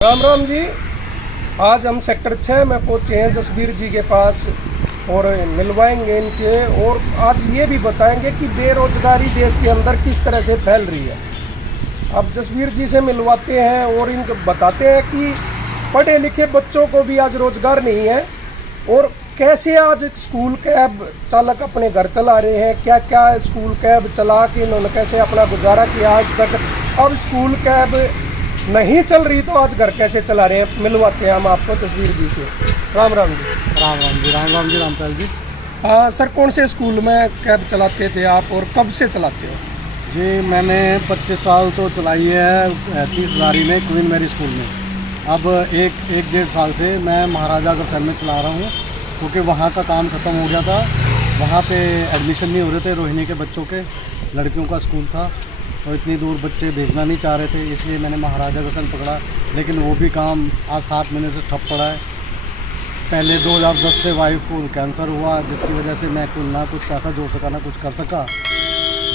राम राम जी। आज हम सेक्टर 6 में पहुंचे हैं जसबीर जी के पास और मिलवाएंगे इनसे और आज ये भी बताएंगे कि बेरोजगारी देश के अंदर किस तरह से फैल रही है। अब जसबीर जी से मिलवाते हैं और इनको बताते हैं कि पढ़े लिखे बच्चों को भी आज रोजगार नहीं है और कैसे आज स्कूल कैब चालक अपने घर चला रहे हैं, क्या क्या स्कूल कैब चला के इन्होंने कैसे अपना गुजारा किया आज तक। अब स्कूल कैब नहीं चल रही तो आज घर कैसे चला रहे हैं। मिलवाते हैं हम आपको जसबीर जी से। राम राम जी। राम राम जी। राम राम जी। रामपाल जी। सर, कौन से स्कूल में कैब चलाते थे आप और कब से चलाते हो? जी मैंने 25 साल तो चलाई है 30,000 में क्वीन मैरी स्कूल में। अब एक डेढ़ साल से मैं महाराजा अग्रसेन में चला रहा हूँ क्योंकि वहाँ का काम ख़त्म हो गया था। वहाँ पे एडमिशन नहीं हो रहे थे, रोहिणी के बच्चों के, लड़कियों का स्कूल था और इतनी दूर बच्चे भेजना नहीं चाह रहे थे, इसलिए मैंने महाराजा अग्रसेन पकड़ा। लेकिन वो भी काम आज 7 महीने से ठप पड़ा है। पहले 2010 से वाइफ को कैंसर हुआ जिसकी वजह से मैं ना कुछ पैसा जोड़ सका ना कुछ कर सका।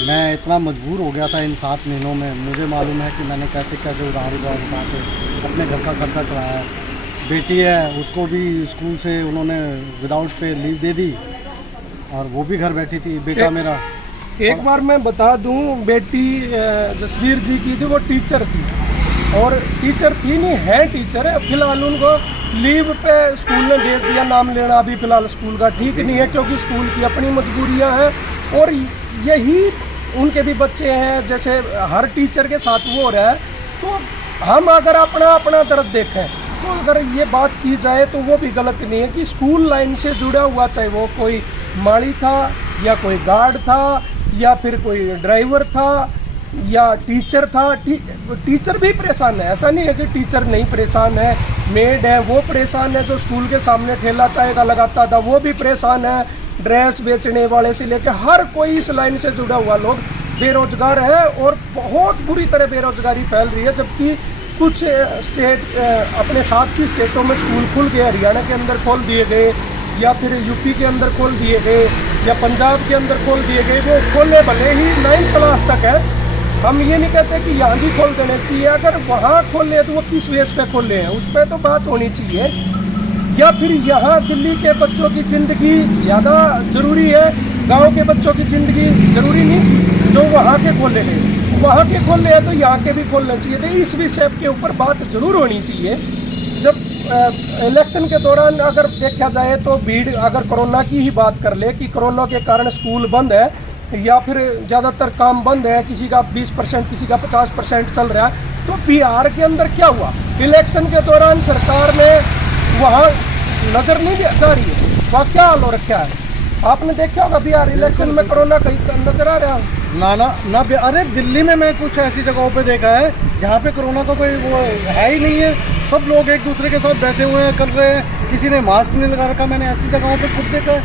मैं इतना मजबूर हो गया था इन 7 महीनों में। मुझे मालूम है कि मैंने कैसे कैसे उधार उठा के अपने घर का खर्चा चलाया है। बेटी है, उसको भी स्कूल से उन्होंने विदाउट पे लीव दे दी और वो भी घर बैठी थी। बेटा मेरा एक बार मैं बता दूं, बेटी जसबीर जी की थी, वो टीचर थी और टीचर थी नहीं है टीचर है। फिलहाल उनको लीव पे स्कूल ने भेज दिया। नाम लेना अभी फिलहाल स्कूल का ठीक नहीं है क्योंकि स्कूल की अपनी मजबूरियां हैं और यही उनके भी बच्चे हैं। जैसे हर टीचर के साथ वो हो रहा है तो हम अगर अपना दर्द देखें तो अगर ये बात की जाए तो वो भी गलत नहीं है कि स्कूल लाइन से जुड़ा हुआ, चाहे वो कोई माली था या कोई गार्ड था या फिर कोई ड्राइवर था या टीचर था। टीचर भी परेशान है, ऐसा नहीं है कि टीचर नहीं परेशान है। मेड है वो परेशान है, जो स्कूल के सामने ठेला चाय का लगाता था वो भी परेशान है। ड्रेस बेचने वाले से लेकर हर कोई इस लाइन से जुड़ा हुआ लोग बेरोजगार है और बहुत बुरी तरह बेरोजगारी फैल रही है। जबकि कुछ स्टेट अपने साथ की स्टेटों में स्कूल खुल गए, हरियाणा के अंदर खोल दिए गए या फिर यूपी के अंदर खोल दिए गए या पंजाब के अंदर खोल दिए गए। वो खोले भले ही 9th क्लास तक है, हम ये नहीं कहते कि यहाँ भी खोल देने चाहिए। अगर वहाँ खोले तो वो किस बेस पे खोले हैं उस पर तो बात होनी चाहिए। या फिर यहाँ दिल्ली के बच्चों की ज़िंदगी ज़्यादा ज़रूरी है, गांव के बच्चों की ज़िंदगी ज़रूरी नहीं थी जो वहाँ के खोले गए। वहाँ के खोले हैं तो यहाँ के भी खोलना चाहिए। तो इस विषय के ऊपर बात ज़रूर होनी चाहिए। जब इलेक्शन के दौरान अगर देखा जाए तो भीड़, अगर कोरोना की ही बात कर ले कि कोरोना के कारण स्कूल बंद है या फिर ज़्यादातर काम बंद है, किसी का 20% किसी का 50% चल रहा है, तो बिहार के अंदर क्या हुआ? इलेक्शन के दौरान सरकार ने वहाँ नज़र नहीं जा रही है, वहाँ क्या हाल हो रखा है? आपने देखा होगा बिहार इलेक्शन में कोरोना कहीं नजर आ रहा है? ना अरे दिल्ली में मैं कुछ ऐसी जगहों पे देखा है जहाँ पे कोरोना का कोई वो है ही नहीं है। सब लोग एक दूसरे के साथ बैठे हुए हैं, कर रहे हैं, किसी ने मास्क नहीं लगा रखा। मैंने ऐसी जगहों पे खुद देखा है।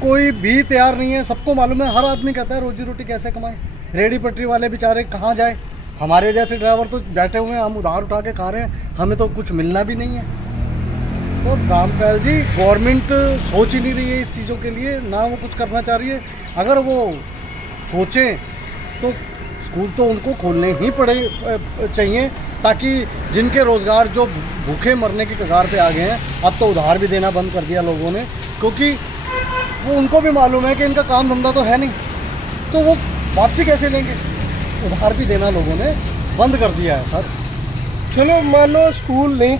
कोई भी तैयार नहीं है। सबको मालूम है, हर आदमी कहता है रोजी रोटी कैसे कमाए। रेडी पटरी वाले बेचारे कहाँ जाए? हमारे जैसे ड्राइवर तो बैठे हुए हैं, हम उधार उठा के खा रहे हैं, हमें तो कुछ मिलना भी नहीं है। तो रामपाल जी, गवर्नमेंट सोच ही नहीं रही है इस चीज़ों के लिए, ना वो कुछ करना चाह रही है। अगर वो सोचें तो स्कूल तो उनको खोलने ही चाहिए ताकि जिनके रोज़गार जो भूखे मरने की कगार पे आ गए हैं, अब तो उधार भी देना बंद कर दिया लोगों ने क्योंकि वो उनको भी मालूम है कि इनका काम धंधा तो है नहीं, तो वो वापसी कैसे लेंगे? उधार भी देना लोगों ने बंद कर दिया है सर। चलो मान लो स्कूल नहीं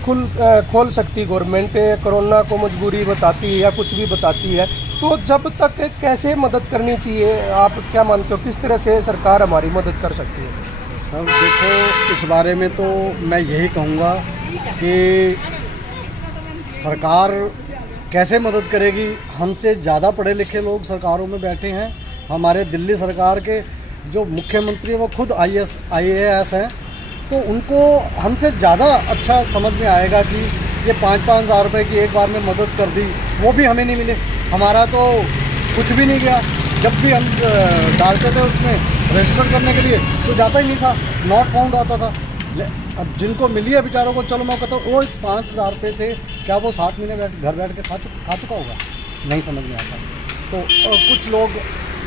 खोल सकती गवर्नमेंट, कोरोना को मजबूरी बताती है या कुछ भी बताती है, तो जब तक कैसे मदद करनी चाहिए? आप क्या मानते हो, किस तरह से सरकार हमारी मदद कर सकती है? सर देखो, इस बारे में तो मैं यही कहूँगा कि सरकार कैसे मदद करेगी। हमसे ज़्यादा पढ़े लिखे लोग सरकारों में बैठे हैं। हमारे दिल्ली सरकार के जो मुख्यमंत्री हैं वो खुद IAS हैं, तो उनको हमसे ज़्यादा अच्छा समझ में आएगा कि ये 5-5 हज़ार रुपये की एक बार में मदद कर दी, वो भी हमें नहीं मिले। हमारा तो कुछ भी नहीं गया। जब भी हम डालते थे उसमें रजिस्टर करने के लिए तो जाता ही नहीं था, नॉट फाउंड आता था। अब जिनको मिली है बेचारों को, चलो मैं कहता हूँ वो 5,000 रुपये से क्या वो 7 महीने घर बैठ के खा चुका होगा? नहीं समझ में आता। तो कुछ लोग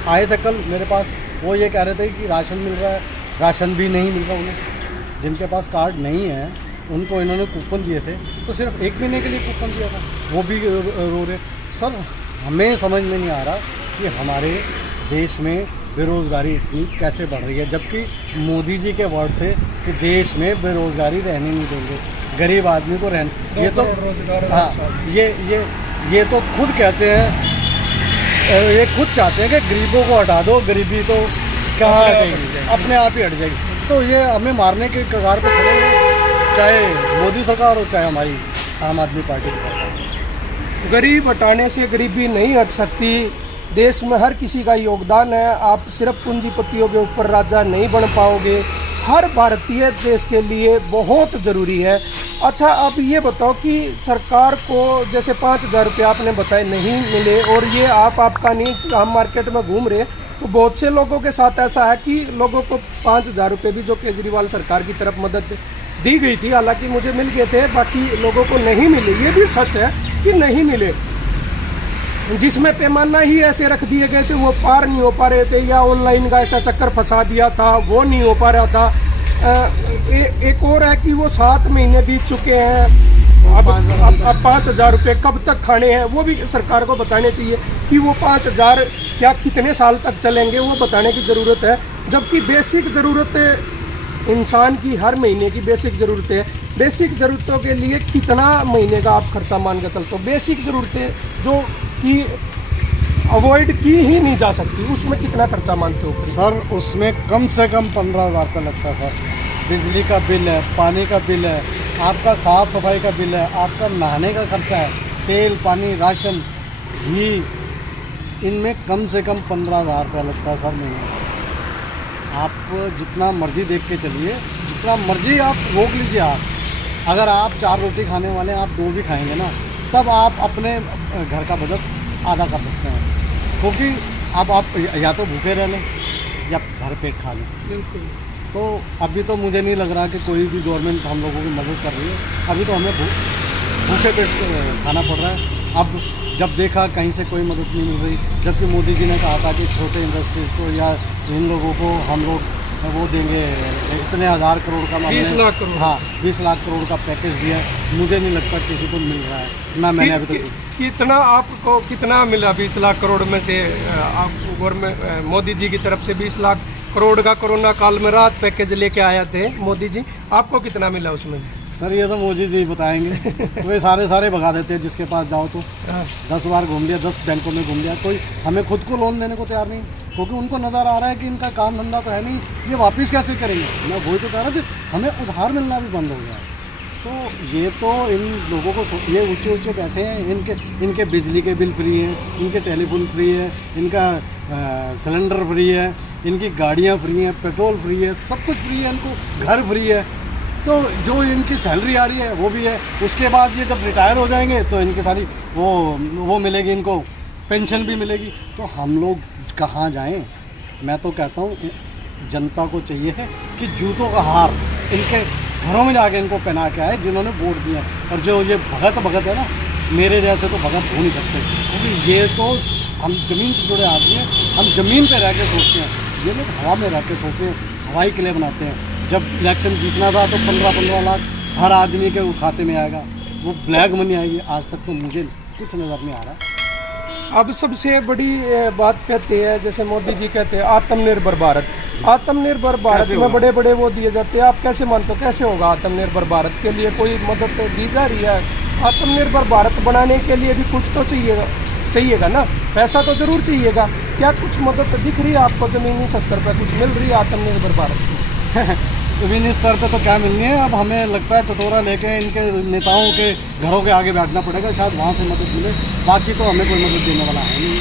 आए थे कल मेरे पास, वो ये कह रहे थे कि राशन मिल रहा है, राशन भी नहीं मिल रहा उन्हें। जिनके पास कार्ड नहीं है उनको इन्होंने कूपन दिए थे, तो सिर्फ 1 महीने के लिए कूपन दिया था, वो भी रो रहे। सर हमें समझ में नहीं आ रहा कि हमारे देश में बेरोज़गारी इतनी कैसे बढ़ रही है, जबकि मोदी जी के वर्ड थे कि देश में बेरोज़गारी रहने नहीं देंगे, गरीब आदमी को रहने, ये तो रोजगार। हाँ, ये तो खुद कहते हैं, ये खुद चाहते हैं कि गरीबों को हटा दो, गरीबी तो कहाँ हटेगी, अपने आप ही हट जाएगी। तो ये हमें मारने के कगार पे खड़े हैं, चाहे मोदी सरकार हो चाहे हमारी आम आदमी पार्टी की सरकार। गरीब हटाने से गरीबी नहीं हट सकती। देश में हर किसी का योगदान है। आप सिर्फ पूंजीपतियों के ऊपर राजा नहीं बन पाओगे। हर भारतीय देश के लिए बहुत ज़रूरी है। अच्छा, आप ये बताओ कि सरकार को जैसे 5,000 रुपये आपने बताए नहीं मिले, और ये आपका नहीं, हम मार्केट में घूम रहे तो बहुत से लोगों के साथ ऐसा है कि लोगों को 5,000 रुपये भी जो केजरीवाल सरकार की तरफ मदद दी गई थी, हालांकि मुझे मिल गए थे, बाकी लोगों को नहीं मिले। ये भी सच है कि नहीं मिले, जिसमें पैमाना ही ऐसे रख दिए गए थे वो पार नहीं हो पा रहे थे, या ऑनलाइन का ऐसा चक्कर फंसा दिया था वो नहीं हो पा रहा था। एक और है कि वो 7 महीने बीत चुके हैं, अब 5,000 रुपये कब तक खाने हैं वो भी सरकार को बताने चाहिए कि वो 5,000 क्या कितने साल तक चलेंगे, वो बताने की ज़रूरत है। जबकि बेसिक ज़रूरतें इंसान की हर महीने की बेसिक ज़रूरतें है, बेसिक ज़रूरतों के लिए कितना महीने का आप खर्चा मान के चलते हो? बेसिक ज़रूरतें जो कि अवॉइड की ही नहीं जा सकती, उसमें कितना खर्चा मानते हो? सर उसमें कम से कम 15,000 रुपये लगता है सर। बिजली का बिल है, पानी का बिल है, आपका साफ़ सफाई का बिल है, आपका नहाने का खर्चा है, तेल पानी राशन घी, इनमें कम से कम 15,000 रुपये लगता है सर महीने। आप जितना मर्जी देख के चलिए, जितना मर्जी आप रोक लीजिए। आप अगर आप 4 रोटी खाने वाले हैं, आप 2 भी खाएंगे ना, तब आप अपने घर का बजट आधा कर सकते हैं, क्योंकि अब आप या तो भूखे रह लें या भर पेट खा लें। बिल्कुल। तो अभी तो मुझे नहीं लग रहा कि कोई भी गवर्नमेंट हम लोगों की मदद कर रही है। अभी तो हमें भूखे पेट खाना पड़ रहा है। अब जब देखा कहीं से कोई मदद नहीं मिल रही, जबकि मोदी जी ने कहा था कि छोटे इंडस्ट्रीज़ को या इन लोगों को हम लोग वो देंगे, इतने 1,000 करोड़ का, 20 लाख करोड़, हाँ 20 लाख करोड़ का पैकेज दिया है। मुझे नहीं लगता किसी को मिल रहा है ना, मैंने अभी तक। कितना आपको कितना मिला 20 लाख करोड़ में से? आपको गवर्नमेंट मोदी जी की तरफ से 20 लाख करोड़ का कोरोना काल में राहत पैकेज लेके आए थे मोदी जी, आपको कितना मिला उसमें? सर ये तो मोदी जी बताएंगे। तो वे सारे भगा देते हैं, जिसके पास जाओ तो 10 बार घूम लिया, 10 बैंकों में घूम लिया, कोई हमें खुद को लोन देने को तैयार नहीं, क्योंकि उनको नज़र आ रहा है कि इनका काम धंधा तो है नहीं, ये वापस कैसे करेंगे। मैं वही तो कह रहा था, हमें उधार मिलना भी बंद हो गया है। तो ये तो इन लोगों को ये ऊंचे बैठे हैं, इनके बिजली के बिल फ्री हैं, इनके टेलीफोन फ्री है, इनका सिलेंडर फ्री है, इनकी गाड़ियाँ फ्री हैं, पेट्रोल फ्री है, सब कुछ फ्री है, इनको घर फ्री है। तो जो इनकी सैलरी आ रही है वो भी है। उसके बाद ये जब रिटायर हो जाएंगे तो इनकी सारी वो मिलेगी, इनको पेंशन भी मिलेगी। तो हम लोग कहाँ जाएं? मैं तो कहता हूँ जनता को चाहिए है कि जूतों का हार इनके घरों में जाके इनको पहना के आए, जिन्होंने वोट दिया। और जो ये भगत है ना, मेरे जैसे तो भगत हो नहीं सकते, क्योंकि ये तो हम ज़मीन से जुड़े आदमी हैं, हम ज़मीन पे रह के सोचते हैं। ये लोग हवा में रह के सोचते हैं, हवाई किले बनाते हैं। जब इलेक्शन जीतना था तो 15-15 लाख हर आदमी के खाते में आएगा, वो ब्लैक मनी आएगी। आज तक तो मुझे कुछ नज़र नहीं आ रहा। अब सबसे बड़ी बात कहते हैं, जैसे मोदी जी कहते हैं आत्मनिर्भर भारत, आत्मनिर्भर भारत में बड़े बड़े वो दिए जाते हैं। आप कैसे मानते हो, कैसे होगा आत्मनिर्भर भारत के लिए कोई मदद दी जा रही है? आत्मनिर्भर भारत बनाने के लिए भी कुछ तो चाहिएगा ना, पैसा तो जरूर चाहिएगा। क्या कुछ मदद दिख रही है आपको ज़मीनी स्तर पर, कुछ मिल रही है आत्मनिर्भर भारत की? ज़मीनी स्तर पे तो क्या मिलनी है। अब हमें लगता है कटोरा लेके इनके नेताओं के घरों के आगे बैठना पड़ेगा, शायद वहाँ से मदद मिले। बाकी तो हमें कोई मदद देने वाला है नहीं।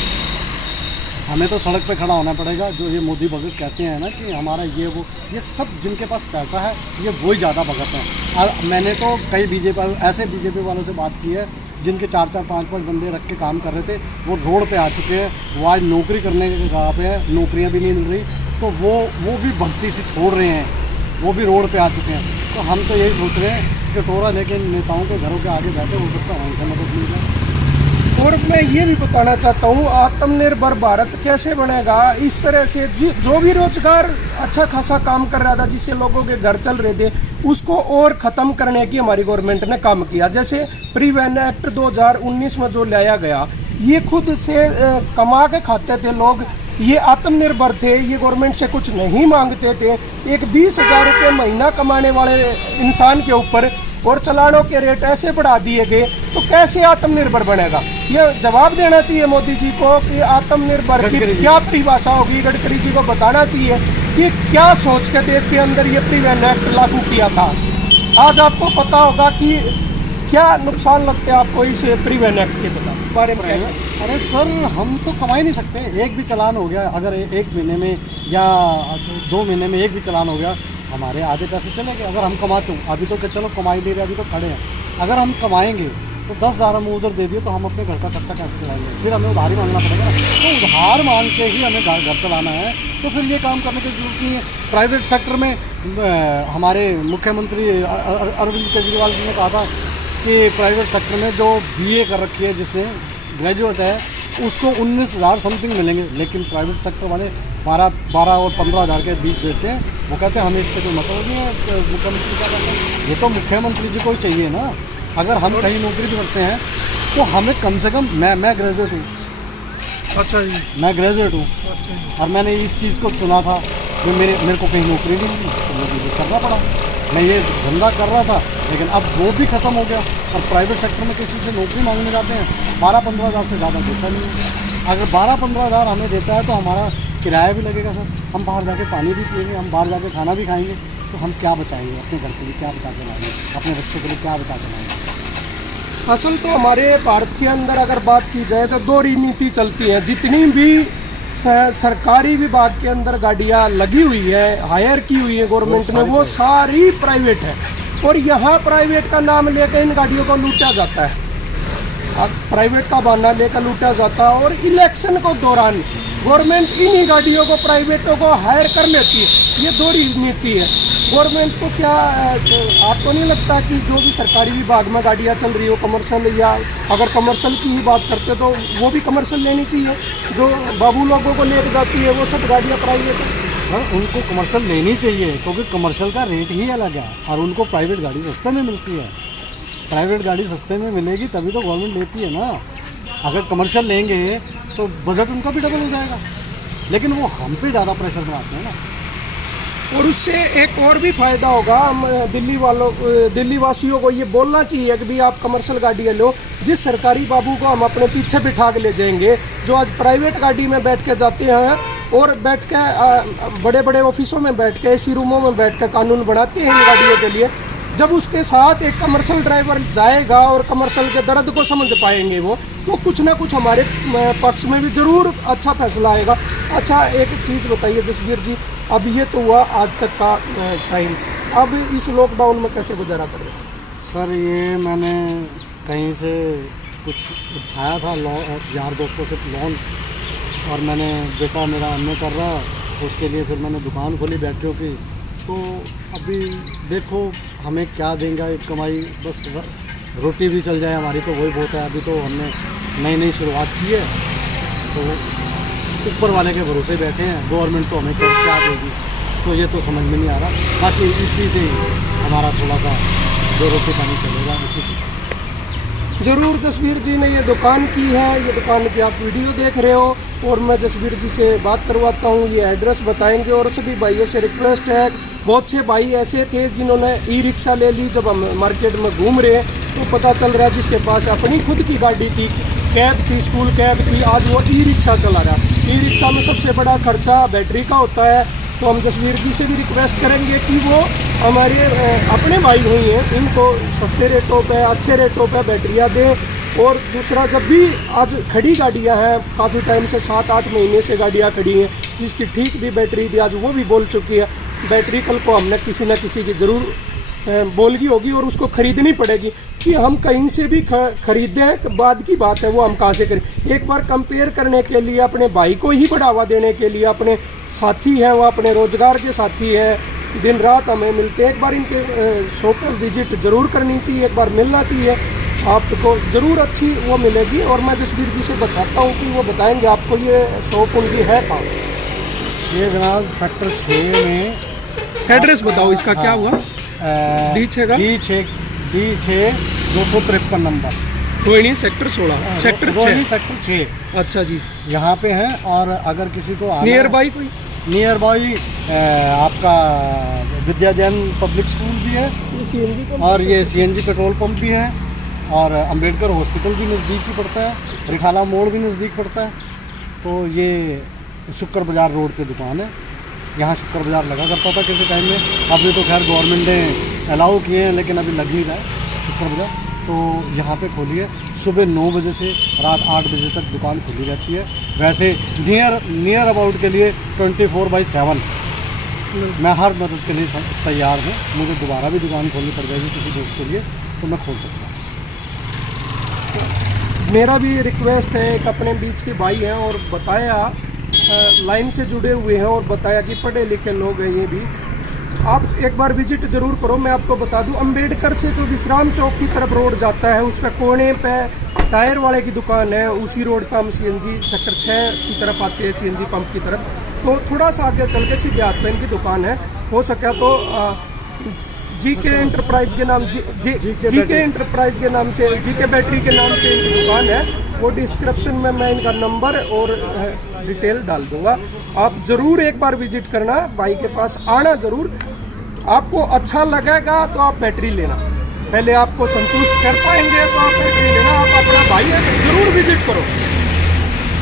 हमें तो सड़क पे खड़ा होना पड़ेगा। जो ये मोदी भगत कहते हैं ना कि हमारा ये सब जिनके पास पैसा है ये वही ज़्यादा भगत हैं। मैंने तो कई बीजेपी वालों से बात की है, जिनके 4-4, 5-5 बंदे रख के काम कर रहे थे, वो रोड पे आ चुके हैं। वो आज नौकरी करने के जगह पे हैं, नौकरियाँ भी नहीं मिल रही, तो वो भी भक्ति से छोड़ रहे हैं, वो भी रोड पे आ चुके हैं। तो हम तो यही सोच रहे हैं कि कटोरा लेके नेताओं के घरों के आगे बैठे, हो सकता है वहीं से मदद मिल जाए। और मैं ये भी बताना चाहता हूँ, आत्मनिर्भर भारत कैसे बनेगा, इस तरह से जो भी रोजगार अच्छा खासा काम कर रहा था, जिससे लोगों के घर चल रहे थे, उसको और ख़त्म करने की हमारी गवर्नमेंट ने काम किया। जैसे प्री वैन एक्ट 2019 में जो लाया गया, ये खुद से कमा के खाते थे लोग, ये आत्मनिर्भर थे, ये गवर्नमेंट से कुछ नहीं मांगते थे। एक 20,000 रुपये महीना कमाने वाले इंसान के ऊपर और चलानों के रेट ऐसे बढ़ा दिए गए, तो कैसे आत्मनिर्भर बनेगा? ये जवाब देना चाहिए मोदी जी को कि आत्मनिर्भर की क्या परिभाषा होगी। गडकरी जी को बताना चाहिए कि क्या सोच के देश के अंदर ये प्री वैन एक्ट लागू किया था। आज आपको पता होगा कि क्या नुकसान लगते हैं आपको इस प्री वैन एक्ट के बारे में कैसे? अरे सर, हम तो कमा ही नहीं सकते। एक भी चालान हो गया, अगर एक महीने में या 2 महीने में एक भी चालान हो गया, हमारे आधे पैसे चले गए। अगर हम कमाते हो, अभी तो चलो कमाई ले रहे, अभी तो खड़े हैं। अगर हम कमाएंगे तो 10,000 हम उधर दे दिए तो हम अपने घर का खर्चा कैसे चलाएंगे? फिर हमें उधार ही मांगना पड़ेगा। तो उधार मांग के ही हमें घर चलाना है, तो फिर ये काम करने की जरूरत नहीं है। प्राइवेट सेक्टर में हमारे मुख्यमंत्री अरविंद केजरीवाल जी ने कहा था कि प्राइवेट सेक्टर में जो BA कर रखी है, जिसने ग्रेजुएट है, उसको 19,000 समथिंग मिलेंगे, लेकिन प्राइवेट सेक्टर वाले 12 और 15,000 के बीच देते हैं। वो कहते हैं हमें इससे कोई मतलब नहीं है, मुख्यमंत्री क्या करते हैं। ये तो मुख्यमंत्री जी को ही चाहिए ना। अगर हम कहीं नौकरी भी करते हैं तो हमें कम से कम, मैं ग्रेजुएट हूँ। अच्छा जी। मैं ग्रेजुएट हूँ। अच्छा जी। और मैंने इस चीज़ को सुना था कि मेरे को कहीं नौकरी नहीं मिली, तो मुझे करना पड़ा। मैं ये धंधा कर रहा था, लेकिन अब वो भी ख़त्म हो गया। और प्राइवेट सेक्टर में किसी से नौकरी मांगने जाते हैं, 12-15 हज़ार से ज़्यादा देता नहीं है। अगर 12-15 हज़ार हमें देता है तो हमारा किराया भी लगेगा सर, हम बाहर जाके पानी भी पिएंगे, हम बाहर जाके खाना भी खाएंगे, तो हम क्या बचाएंगे? अपने घर के लिए क्या बचा के लाएंगे? अपने बच्चों के लिए क्या बचा के लाएंगे? असल तो हमारे भारत के अंदर अगर बात की जाए तो 2 नीति चलती है। जितनी भी सरकारी विभाग के अंदर गाड़ियाँ लगी हुई है, हायर की हुई है गवर्नमेंट ने, वो सारी प्राइवेट है। और यहाँ प्राइवेट का नाम लेकर इन गाड़ियों को लूटा जाता है। अब प्राइवेट का बहाना लेकर लूटा जाता है, और इलेक्शन को दौरान गवर्नमेंट इन्हीं गाड़ियों को, प्राइवेटों को हायर कर लेती है। ये 2 नीति है गवर्नमेंट को। क्या आपको नहीं लगता कि जो भी सरकारी विभाग में गाड़ियाँ चल रही हो कमर्शियल, या अगर कमर्शियल की ही बात करते तो वो भी कमर्शियल लेनी चाहिए? जो बाबू लोगों को लेकर जाती है वो सब गाड़ियाँ प्राइवेट है। सर, उनको कमर्शियल लेनी चाहिए, क्योंकि कमर्शियल का रेट ही अलग है और उनको प्राइवेट गाड़ी सस्ते में मिलती है। प्राइवेट गाड़ी सस्ते में मिलेगी तभी तो गवर्नमेंट लेती है ना। अगर कमर्शियल लेंगे तो बजट उनका भी डबल हो जाएगा, लेकिन वो हम पे ज़्यादा प्रेशर बनाते हैं ना। और उससे एक और भी फ़ायदा होगा, हम दिल्ली वासियों को ये बोलना चाहिए कि भाई आप कमर्शियल गाड़ियाँ लो। जिस सरकारी बाबू को हम अपने पीछे बिठा के ले जाएंगे, जो आज प्राइवेट गाड़ी में बैठ के जाते हैं और बैठ के बड़े बड़े ऑफिसों में बैठ के, AC रूमों में बैठ के कानून बनाते हैं इन गाड़ियों के लिए, जब उसके साथ एक कमर्शियल ड्राइवर जाएगा और कमर्शियल के दर्द को समझ पाएंगे वो, तो कुछ ना कुछ हमारे पक्ष में भी ज़रूर अच्छा फैसला आएगा। अच्छा, एक चीज़ बताइए जसवीर जी, अब ये तो हुआ आज तक का टाइम, अब इस लॉकडाउन में कैसे गुजारा कर रहे हैं? सर, ये मैंने कहीं से कुछ उठाया था यार दोस्तों से लोन, और मैंने बेटा मेरा एमए कर रहा, उसके लिए फिर मैंने दुकान खोली बैटरियों की। तो अभी देखो हमें क्या देंगे कमाई, बस रोटी भी चल जाए हमारी तो वही बहुत है। अभी तो हमने नई शुरुआत की है, तो ऊपर वाले के भरोसे बैठे हैं। गवर्नमेंट तो हमें क्या देगी, तो ये तो समझ में नहीं आ रहा। बाकी इसी से हमारा थोड़ा सा जो रोटी पानी चलेगा, इसी से। ज़रूर जसवीर जी ने ये दुकान की है, ये दुकान की आप वीडियो देख रहे हो, और मैं जसवीर जी से बात करवाता हूँ, ये एड्रेस बताएंगे। और सभी भाइयों से रिक्वेस्ट है, बहुत से भाई ऐसे थे जिन्होंने ई-रिक्शा ले ली, जब हम मार्केट में घूम रहे तो पता चल रहा है जिसके पास अपनी खुद की गाड़ी थी, कैब थी, स्कूल कैब थी, आज वो ई-रिक्शा चला रहा। ई-रिक्शा में सबसे बड़ा खर्चा बैटरी का होता है। तो हम जसवीर जी से भी रिक्वेस्ट करेंगे कि वो हमारे अपने भाई हुई हैं, इनको सस्ते रेटों पे, अच्छे रेटों पे बैटरियाँ दें। और दूसरा, जब भी आज खड़ी गाड़ियाँ हैं, काफ़ी टाइम से 7-8 महीने से गाड़ियाँ खड़ी हैं, जिसकी ठीक भी बैटरी थी, आज वो भी बोल चुकी है। बैटरी कल को हमने किसी न किसी की ज़रूर बोलगी होगी और उसको ख़रीदनी पड़ेगी। कि हम कहीं से भी खरीदें, बाद की बात है, वो हम कहाँ से करें। एक बार कंपेयर करने के लिए, अपने भाई को ही बढ़ावा देने के लिए, अपने साथी हैं वो, अपने रोज़गार के साथी हैं, दिन रात हमें मिलते हैं, एक बार इनके शॉप पर विजिट ज़रूर करनी चाहिए, एक बार मिलना चाहिए। आपको ज़रूर अच्छी वो मिलेगी। और मैं जसबीर जी से बताता हूँ कि वो बताएंगे आपको ये शॉप उनकी है कहाँ। ये जनाब सेक्टर 6 में। एड्रेस बताओ इसका क्या हुआ? D6 का D6 253 number. Rohini sector 16 sector 6। Sector 6 अच्छा जी, यहाँ पे है। और अगर किसी को नियर बाई कोई नियर बाई आपका विद्या जैन पब्लिक स्कूल भी है, और ये CNG पेट्रोल पंप भी है, और अंबेडकर हॉस्पिटल भी नज़दीक ही पड़ता है, रिठाला मोड़ भी नज़दीक पड़ता है। तो ये शुक्र बाज़ार रोड पे दुकान है। यहाँ शुक्र बाज़ार लगा करता था किसी टाइम में, अभी तो खैर गवर्नमेंट ने अलाउ किए हैं, लेकिन अभी लग नहीं रहा है शुक्र बाज़ार। तो यहाँ पे खोली है सुबह 9 बजे से रात 8 बजे तक दुकान खुली रहती है। वैसे नियर अबाउट के लिए 24/7 मैं हर मदद के लिए तैयार हूँ। मुझे दोबारा भी दुकान खोलनी पड़ जाएगी किसी दोस्त के लिए तो मैं खोल सकता हूँ। मेरा भी रिक्वेस्ट है, एक अपने बीच के भाई हैं और बताया लाइन से जुड़े हुए हैं और बताया कि पढ़े लिखे लोग हैं ये भी, आप एक बार विजिट ज़रूर करो। मैं आपको बता दूं, अंबेडकर से जो विश्राम चौक की तरफ रोड जाता है उस पर कोने पे टायर वाले की दुकान है, उसी रोड पे हम CNG सेक्टर 6 की तरफ आते हैं, CNG पंप की तरफ। तो थोड़ा सा आगे चल के सीधे हाथ पे इनकी दुकान है। हो सका तो GK एंटरप्राइज के नाम GK एंटरप्राइज के नाम से, GK बैटरी के नाम से इनकी दुकान है। वो डिस्क्रिप्शन में मैं इनका नंबर और डिटेल डाल दूंगा। आप ज़रूर एक बार विजिट करना, भाई के पास आना ज़रूर। आपको अच्छा लगेगा तो आप बैटरी लेना, पहले आपको संतुष्ट कर पाएंगे तो आप बैटरी लेना। आप अपना भाई है ज़रूर विजिट करो,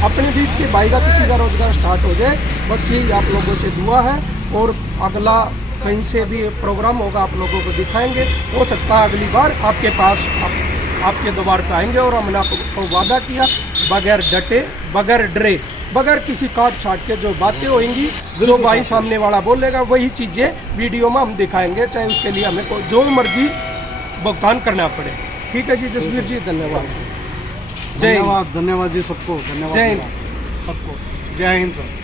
अपने बीच के भाई का किसी का रोज़गार स्टार्ट हो जाए, बस यही आप लोगों से दुआ है। और अगला कहीं से भी प्रोग्राम होगा आप लोगों को दिखाएंगे। हो सकता है अगली बार आपके पास आपके द्वार पे आएंगे। और हमने आपको वादा किया बगैर डटे, बगैर डरे, बगैर किसी काट छाट के जो बातें होंगी, जो भाई सामने वाला बोलेगा वही चीज़ें वीडियो में हम दिखाएंगे, चाहे उसके लिए हमें जो मर्जी भुगतान करना पड़े। ठीक है जी जसबीर जी, धन्यवाद। धन्यवाद जी सबको, धन्यवाद जय हिंद सबको, जय हिंद सर।